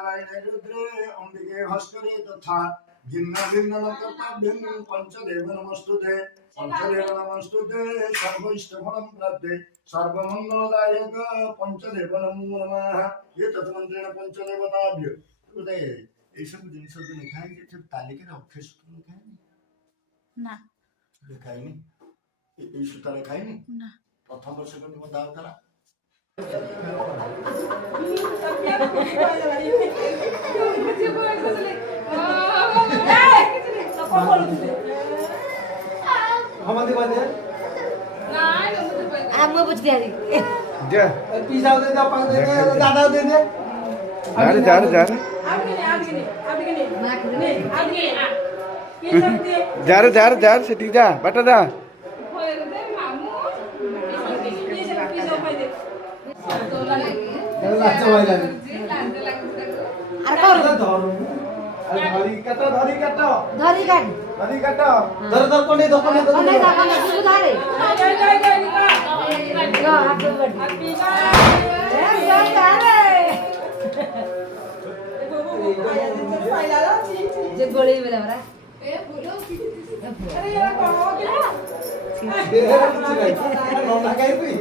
नारायणे रुद्रे अंबिके भास्करे तथा भिन्न भिन्न कर्तव्यं पंचदेव नमस्तुते सर्वइष्टफलं प्राप्ते सर्वमंगलदायक पंचदेव नमो नमः। ये तत्मंत्रेण पंचदेवताभ्यो गोटे এই সব জিনিস লেখা হয়েছে তালিকার অক্ষর সূত্র লেখা হয়নি না লেখা হয়নি এই সূত্র লেখা হয়নি না প্রথম বর্ষ কিন্তু দাও তারা हमारे बाद है आप मैं पूछ दिया जी जा पिज़्ज़ा दे दे पांच दे दे दादा दे दे जा रे जा रे जा रे सेठी जा बाटा जा लाच वाला अरे कौन धरी काटो धरी काट धर धर कोने दो कोने दो कोने दा कोने तू धारे लो आप बड़ी जे गोली में लग रहा ए बोलो अरे यार कौन हो गया नौना काई कोई